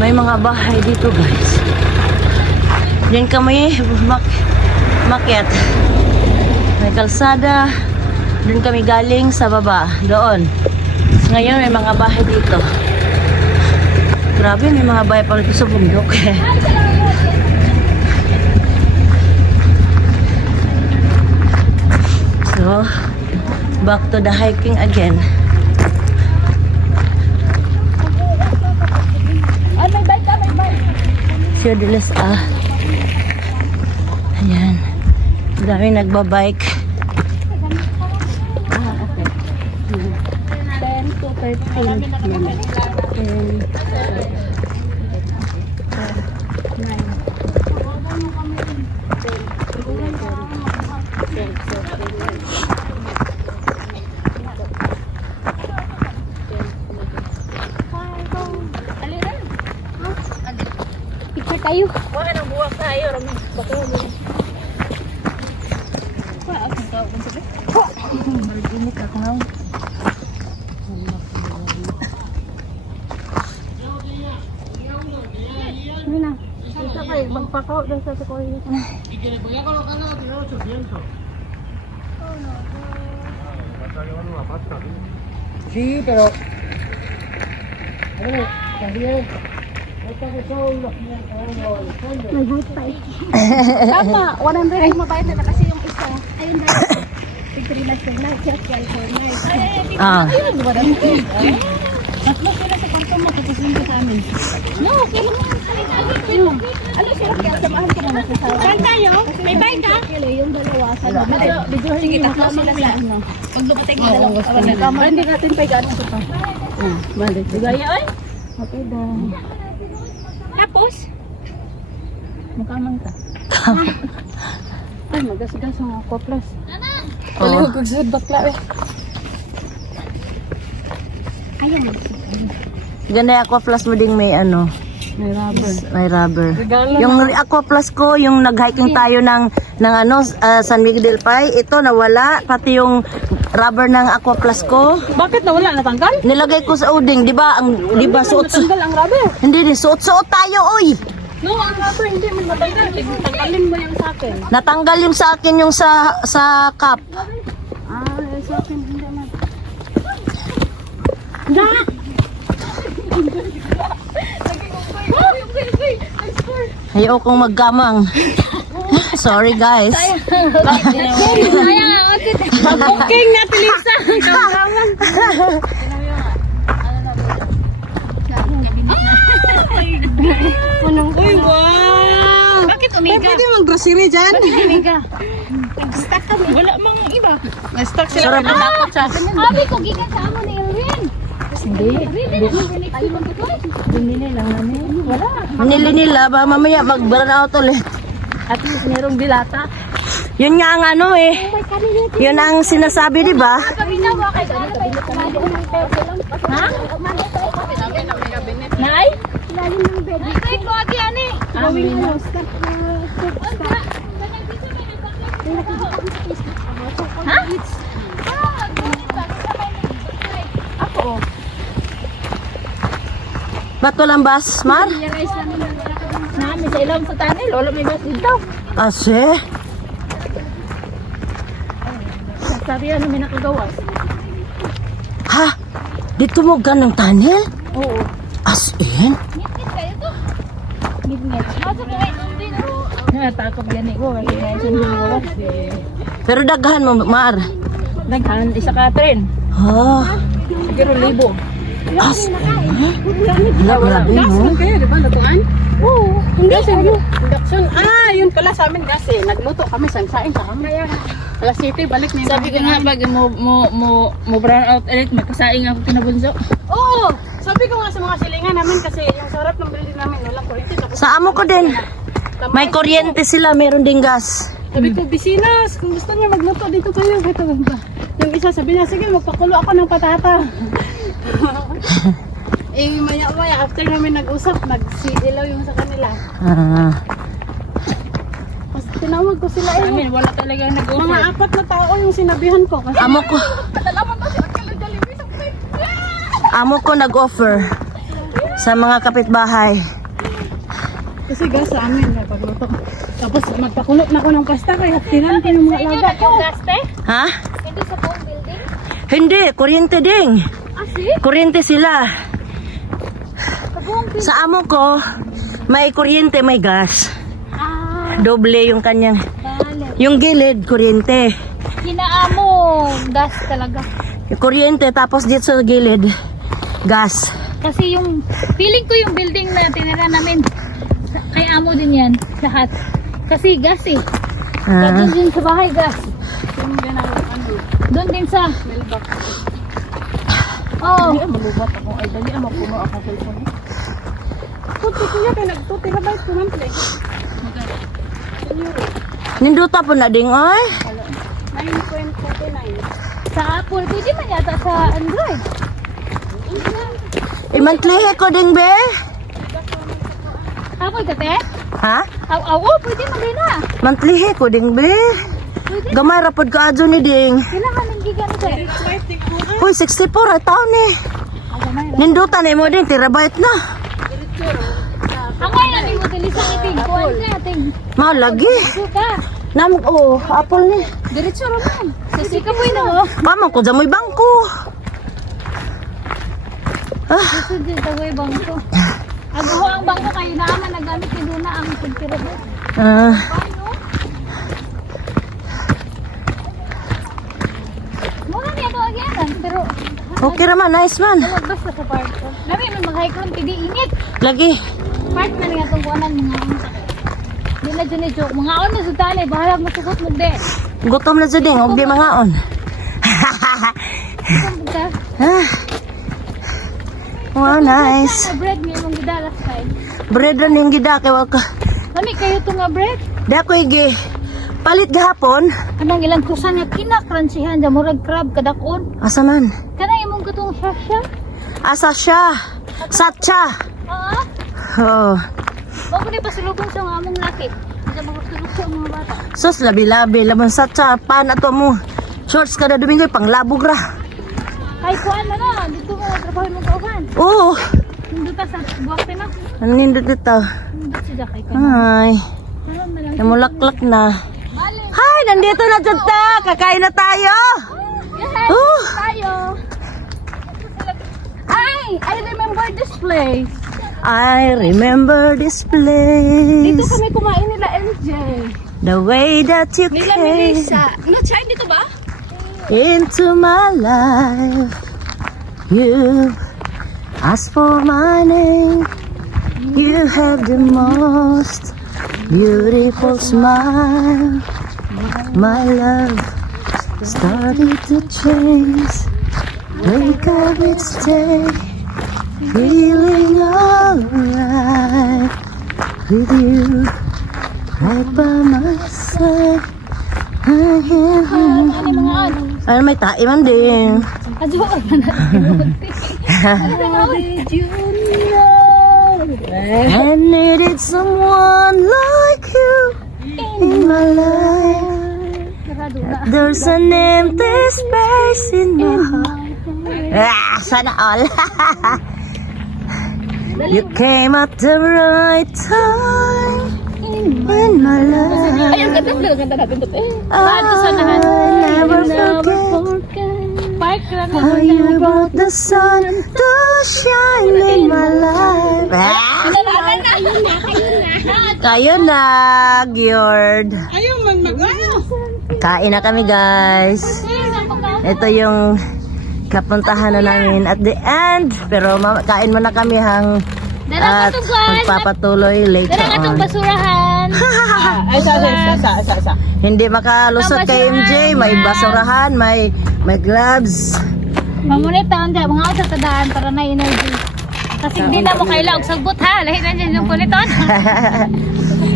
May mga bahay dito guys. Diyan kami mak makyat. May kalsada. Doon kami galing sa baba. Doon. Ngayon may mga bahay dito. Grabe, may mga bahay pa dito sa bundok. so, back to the hiking again. Ay, may bike ka, may bike. Sio de las A. Ayan. Dami nagbabike. 10 to 13 minutes. Tayo. Wala nang buwak tayo. Init ako nga. Ano na? Isa kayo, magpakaw daw sa tukoy. Sí, pero... Ano, también... Esta que son los... May bike pa. Tama, 100 ay mabayad na kasi yung isa. Ayun na. Picture na check kay for night. Ah. ayun, ba dami? Tatlo sila sa kwarto mo, sa amin. No, kailan mo? Yung, ano sila, kaya samahan ka naman sa sawa. Saan tayo? May bike ka? Yung dalawa, sa medyo hindi tatlo sila sa ano. Pag dumating ka dalawa, hindi natin pa gano'n pa. Ah, balik. Gaya, ay? Okay, daw. Magkamang ka. Ay, magasgas ang ako plus. Oh. kong sa bakla eh. Ayaw. Ganda yung aqua plus mo ding may ano, May rubber. may rubber. Regalo Yung aqua plus ko, yung nag-hiking tayo ng ng ano ah, San Miguel del Pay, ito nawala pati yung rubber ng aqua plus ko. Bakit nawala? Natanggal? Nilagay ko sa uding, 'di ba? Ang 'di ba suot Natanggal ang rubber. Hindi, di suot-suot tayo, oy. No, ang rubber hindi mo natanggal. Tanggalin mo yung sa akin. Natanggal yung sa akin yung sa sa cup. Ah, yung sa akin hindi naman. Na! Ayaw kong magkamang. Sorry guys. Booking na Tilisa. Kamkamang. Punong Uy, wow! Bakit umiga? Pwede mag-grocery dyan? Bakit umiga? Nag-stack kami. Wala mang iba. Nag-stack sila. Sarap. Sarap. Dapat sa akin. Abi ko gikan sa amo ni Elwin. Hindi. Binili lang namin. Wala. Manili nila ba mamaya mag-burn out ulit. At least merong dilata. Yun nga ang ano eh. Yun ang sinasabi, di ba? Ha? Nay? Lalim ng bed. Ay, ko ati ani. Gawin mo. Stop na. Ha? Ako. Ba't walang bus, Mar? Nami sa ilaw sa tanil. Wala may gas dito. Ase? Sabi ano may nakagawas. Ha? Dito mo ganang tunnel? Oo. As in? Midnight. Natakot gani ko kasi nga isang eh. Pero daghan mo, Mar. Naghan, isa ka rin. Oh, Siguro libo. as in? Wala, grabe mo. kayo, di ba? Lutuan? Oo. Hindi. Induction. Ah, yun pala sa amin kasi. Nagluto kami, sansain sa kami. Alas City, balik na Sabi ko nga pag mo mo mo mo brown out ulit magkasaing ako kinabunso. Oo! Sabi ko nga sa mga silingan namin kasi yung sarap ng building namin, walang kuryente. Tapos Sa amo ko din. May kuryente sila, meron ding gas. sabi ko, bisinas, kung gusto niyo magluto dito kayo. Ito ba? Yung isa sabi niya, sige, magpakulo ako ng patata. eh, maya maya, after namin nag-usap, nagsiilaw yung sa kanila. Ah. Mas tinawag ko sila eh. Amin wala talaga Mga nag-offer. apat na tao yung sinabihan ko. Kasi Amo ko, Patalaman ba siya kala Jollibee sa amo ko nag-offer. sa mga kapitbahay. Kasi gas sa amin na pagluto. Tapos magpakulot na ako ng pasta kaya tinan ko yung mga laga ko. Ha? Hindi sa phone building? Hindi, kuryente ding. Ah, si? Kuryente sila. Sa amo ko, may kuryente, may gas. Ah, Doble yung kanyang, bale. yung gilid, kuryente. Hinaamo gas talaga. Kuryente, tapos dito sa gilid, gas. Kasi yung, feeling ko yung building na tinira namin, kay amo din yan, lahat. Kasi gas eh. Ah, Doon din sa bahay gas. Doon din sa mailbox. Oh. Malubat ako. Ay, dali ang mapuno ako sa cellphone. Puti ko yan, kaya nag-2 terabytes ko monthly. ninduta po na ding, oy. 9.49. Sa Apple, pwede man yata sa Android. Imantlihe ko ding, be. Apple ka, te? Ha? Aw, aw, oh, pwede man din na. Mantlihe ko ding, be. Gamay rapod ka adyo ni ding. Kailangan ng giga na, te. Uy, 64 ay taon ni. Ninduta na mo ding, terabyte na. Kaya namin mo tulis ang iting. Kuhan ka, ating. Mao lagi. Nam, oh, apple ni. Diretso naman. Sasika po yun, oh. Mama ko, jamoy bangko. Ah, Sige, tagoy bangko. Agaho ang bangko kayo na ama nagamit ni Luna ang pagtirabo. ah. Muna niya ito agyan, pero Okay naman, nice man. Lumabas na sa park ko. Lami mga high kron kidi init. Lagi. Park na nga itong kuanan mga Di na dyan ito. Mga on na sa tali. Bahalag masugot mo de. Gutom na dyan ding, huwag di mangaon. Isang buka. ah. Wow, nice. Sa bread nga mong gidalas kay. Bread na ning gida kay wag ka. Lami kayo ito nga bread. Di ako igi. Palit gahapon. Kanang ilang kusan nga kinakransihan. Dya murag crab kadakon. Asa man? Kanang imong katong shasha. Asa siya? Satcha. Oo. Oh. Ko na pasulubong sa among laki. Sa mga sa mga bata. Sus, labi-labi. Laban satcha. Pan ato mo. Shorts kada domingo, pang labog ra. Ay, kuan na na. Dito mo trabaho mo kauban. Oo. Nandito ta sa buwakte na. Ano nindot dito? Nandito siya kay. Ay. Namulaklak na. Hi, nandito na dyan ta. Kakain na tayo. Yes, Oh. tayo. Ay, I remember this place. I remember this Dito place. kami kumain nila LJ. The way that you Nila came Melissa. Na-try dito ba? Into my life. You ask for my name. You have the most beautiful smile. My love started to change. Wake up each day, feeling alright with you right by my side. Ano mga ano? May tae man din. Adyo ka na natin. Ano did you know? I needed someone like you in my life. There's an empty space in my heart. Ah, sana all. you came at the right time in my life. Ayun, ganda vlog. Ganda natin to. Eh. I never forget Park lang how you brought the sun to shine in my life. Kayo na, Gjord. Ayun, man mag-ano. Kain na kami, guys. Ito yung napuntahan na namin at the end. Pero kain muna kami hang at magpapatuloy later Darang atong on. basurahan. Ay, isa, isa, isa, isa, isa. Hindi makalusot kay MJ. May basurahan, may may gloves. Mamunit taon dyan, mga sa tadaan para na energy. Kasi hindi na mo kaila og sagbot ha. Lahi na dyan yung kuliton.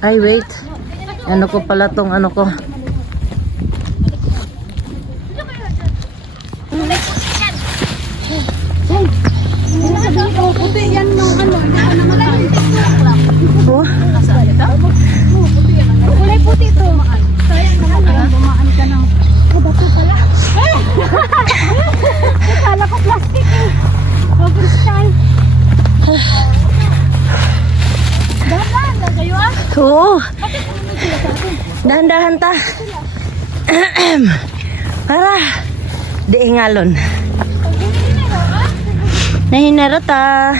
Ay, wait. Ano ko pala tong ano ko? Puti yan nung ano, hindi ka namatay. Oh, Kulay puti to. Sayang naman. Bumaan ka ng... Oh, bato pala. Akala ko plastic eh. Oh, kristal. Dahan lang kayo ah. Oo. Dahan-dahan ta. Para. Di ingalon. Nahinara ta.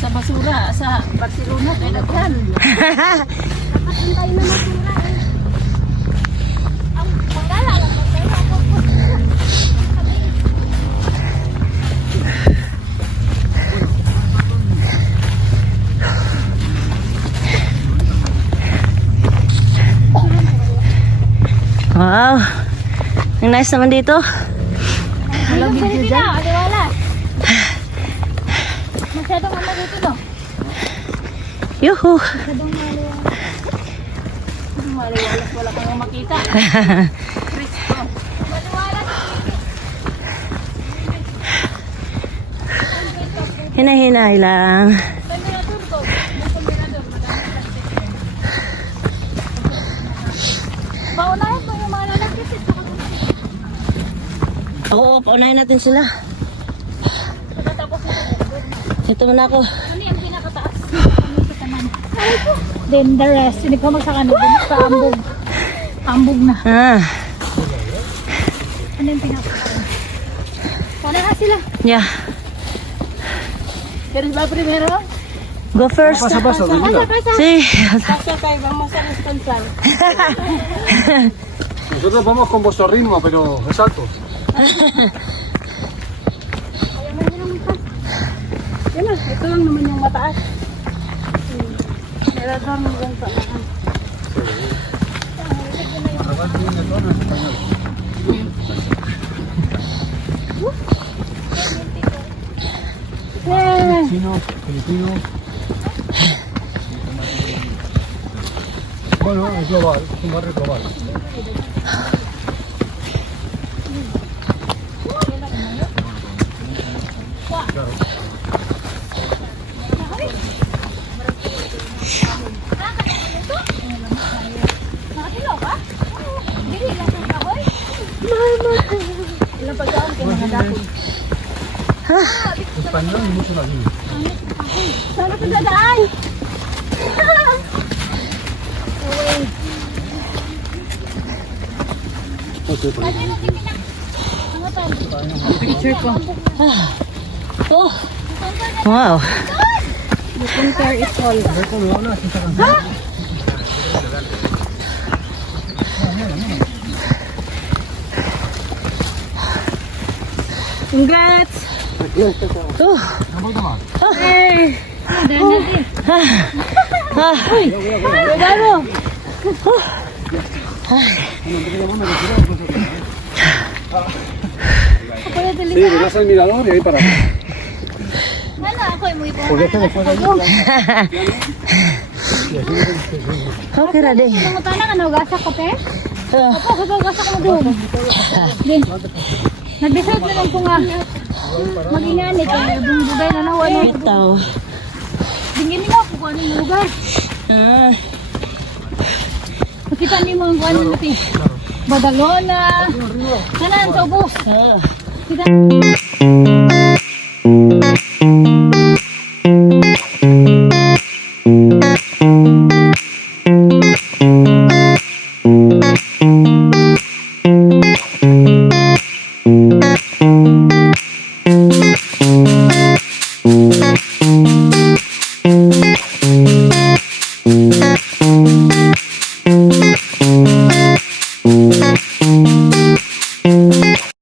Sa basura, sa Barcelona, kay Daghan. Antay na masura Wow. Ang nice naman dito. Malamig ka dyan? Aliwala. Masyadong ano dito no? Yuhu. Masyadong maliwala. Maliwalas, wala kang makita. Cristo. Maliwala. Hinahinay lang. Paunahin Oo, paunahin natin sila. Ito muna ako. Ano yung pinakataas? Then the rest, hindi ko magsaka na dun sa ambog. Ambog na. Ah, Ano yung pinakataas? Para na sila. yeah. ¿Quieres va primero? Go first. Pasa, pasa, Pasa, pasa. Sí. Pasa tayo, vamos a descansar. Nosotros vamos con vuestro ritmo, pero Bueno, es global, es un barrio global. Español y mucho latino. Sana ka dadaan. picture ko. Oh. Wow. Compare it all. Congrats! Oh. Hey! Ah. Regalo! Sí, verás el mirador y ahí para. Ano ako yung mga Porque este después de. Okay na din. Nangutan ka na ugasa ko? Ah. Opo, ugasa ko doon. Din. Nag-decide na lang ko nga. Mag-inganit. Yung bugay na nawa no. Bitaw. Dingin nila ako kung anong lugar. Ah. Makita niyo mo kung anong luti. Badalona. Kanan sa ubos. Ah. Kita.